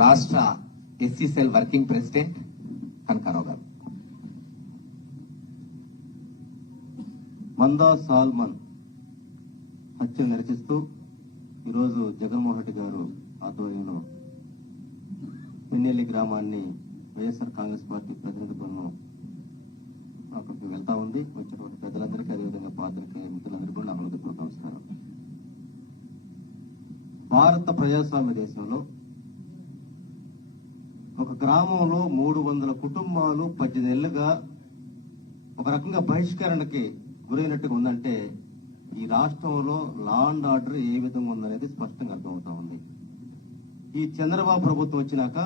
రాష్ట్ర SC cell working president Kanakarao గారు. మందా salmon హత్యను నిరసిస్తూ ఈరోజు జగన్మోహన్ రెడ్డి గారు ఆధ్వర్యంలో పిన్నెల్లి గ్రామాన్ని వైఎస్ఆర్ కాంగ్రెస్ పార్టీ ప్రతినిధి బృందం అక్కడికి వెళ్తా ఉంది. వచ్చినటువంటి పెద్దలందరికీ అదేవిధంగా పాత్రికేయ మిత్రులందరికీ కూడా నా హృదయపూర్వక నమస్కారం. భారత ప్రజాస్వామ్య దేశంలో ఒక గ్రామంలో 300 కుటుంబాలు 18 ఏళ్లుగా ఒక రకంగా బహిష్కరణకి గురైనట్టుగా ఉందంటే ఈ రాష్ట్రంలో లా అండ్ ఆర్డర్ ఏ విధంగా ఉందనేది స్పష్టంగా అర్థమవుతా ఉంది. ఈ చంద్రబాబు ప్రభుత్వం వచ్చినాక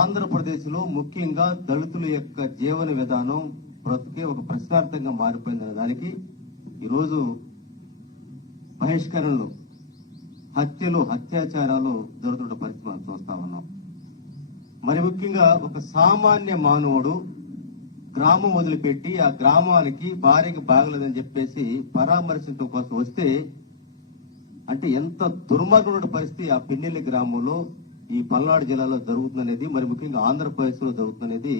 ఆంధ్రప్రదేశ్ లో ముఖ్యంగా దళితుల యొక్క జీవన విధానం బ్రతుకే ఒక ప్రశ్నార్థంగా మారిపోయిందనే దానికి ఈరోజు బహిష్కరణలు, హత్యలు, అత్యాచారాలు జరుగుతున్న పరిస్థితి మనం చూస్తా ఉన్నాం. మరి ముఖ్యంగా ఒక సామాన్య మానవుడు గ్రామం వదిలిపెట్టి ఆ గ్రామానికి భార్యకి బాగలేదని చెప్పేసి పరామర్శించడం కోసం వస్తే అంటే ఎంత దుర్మార్గమైన పరిస్థితి ఆ పిన్నెల్లి గ్రామంలో ఈ పల్నాడు జిల్లాలో జరుగుతుందనేది, మరి ముఖ్యంగా ఆంధ్రప్రదేశ్ లో జరుగుతుందనేది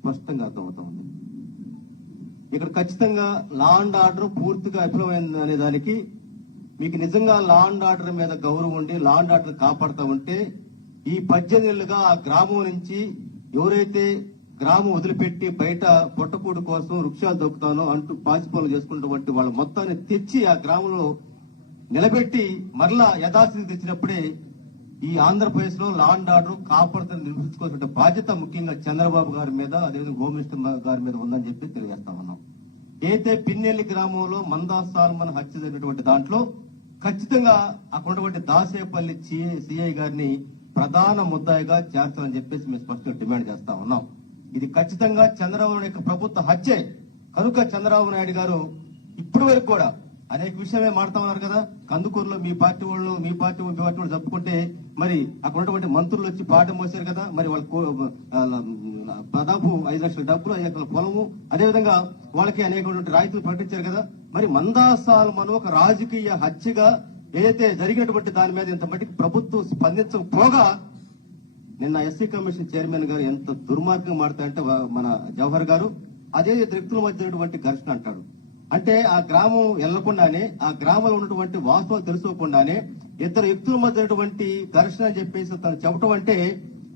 స్పష్టంగా అర్థమవుతా ఉంది. ఇక్కడ ఖచ్చితంగా లా అండ్ ఆర్డర్ పూర్తిగా విఫలమైంది అనే దానికి మీకు నిజంగా లా అండ్ ఆర్డర్ మీద గౌరవం ఉండి లా అండ్ ఆర్డర్ కాపాడుతూ ఉంటే ఈ 18 ఏళ్లుగా ఆ గ్రామం నుంచి ఎవరైతే గ్రామం వదిలిపెట్టి బయట పొట్టకూడు కోసం వృక్షాలు దొక్కుతానో అంటూ పాచిపనులు చేసుకున్నటువంటి వాళ్ళ మొత్తాన్ని తెచ్చి ఆ గ్రామంలో నిలబెట్టి మరలా యథాస్థితి తెచ్చినప్పుడే ఈ ఆంధ్రప్రదేశ్ లో లా అండ్ ఆర్డర్ కాపాడుతూ నిర్మించుకోవాల్సిన బాధ్యత ముఖ్యంగా చంద్రబాబు గారి మీద, అదేవిధంగా హోమ్ మినిస్టర్ గారి మీద ఉందని చెప్పి తెలియజేస్తా ఉన్నాం. అయితే పిన్నెల్లి గ్రామంలో మందా సాల్మన్ హత్య జరిగినటువంటి దాంట్లో ఖచ్చితంగా అక్కడ ఉన్నటువంటి దాసేపల్లి సిఐ గారిని ప్రధాన ముద్దాయిగా చేర్చాలని చెప్పేసి మేము స్పష్టంగా డిమాండ్ చేస్తా ఉన్నాం. ఇది ఖచ్చితంగా చంద్రబాబు నాయుడు యొక్క ప్రభుత్వ హత్యే కనుక చంద్రబాబు నాయుడు గారు ఇప్పటి వరకు కూడా అనేక విషయమే మాడుతా ఉన్నారు కదా. కందుకూరులో మీ పార్టీ వాళ్ళు చెప్పుకుంటే మరి అక్కడ ఉన్నటువంటి మంత్రులు వచ్చి పాట మోసారు కదా. మరి వాళ్ళ దాదాపు 5 లక్షల డబ్బులు, 5 ఎకరాల పొలము, అదేవిధంగా వాళ్ళకి అనేకటువంటి రాయితీలు ప్రకటించారు కదా. మరి మందా సాల్మన్ ఒక రాజకీయ హత్యగా ఏదైతే జరిగినటువంటి దాని మీద ఇంత మటుకు ప్రభుత్వం స్పందించకపోగా నిన్న ఎస్సీ కమిషన్ చైర్మన్ గారు ఎంత దుర్మార్గంగా మాడతాయంటే మన జవహర్ గారు అదే వ్యక్తుల మధ్య ఘర్షణ అంటాడు. అంటే ఆ గ్రామం వెళ్లకుండానే, ఆ గ్రామంలో ఉన్నటువంటి వాస్తవాలు తెలుసుకోకుండానే ఇద్దరు వ్యక్తుల మధ్య ఘర్షణ అని చెప్పేసి తను చెప్పడం అంటే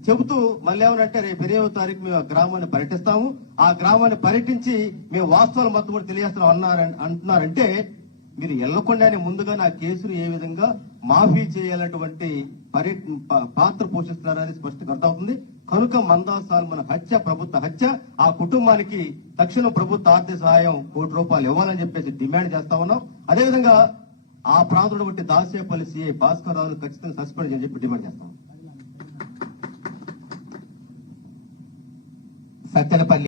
చెబుతూ మళ్ళీ ఏమనంటే రేపు 20వ తారీఖు మేము ఆ గ్రామాన్ని పర్యటిస్తాము, ఆ గ్రామాన్ని పర్యటించి మేము వాస్తవాలు మొత్తం కూడా తెలియజేస్తున్నాం అంటున్నారంటే మీరు వెళ్లకుండానే ముందుగా నా కేసును ఏ విధంగా మాఫీ చేయాలన్నటువంటి పాత్ర పోషిస్తున్నారని స్పష్టంగా అర్థమవుతుంది. కనుక మందా సాల్మన్ హత్య ప్రభుత్వ హత్య. ఆ కుటుంబానికి తక్షణం ప్రభుత్వ ఆర్థిక సహాయం ₹1 ఇవ్వాలని చెప్పేసి డిమాండ్ చేస్తా ఉన్నాం. అదేవిధంగా ఆ ప్రాంతంలో దాసేపల్లి సిఐ భాస్కర్ రావును ఖచ్చితంగా సస్పెండ్ చేయని చెప్పి డిమాండ్ చేస్తాం. సత్తెనపల్లి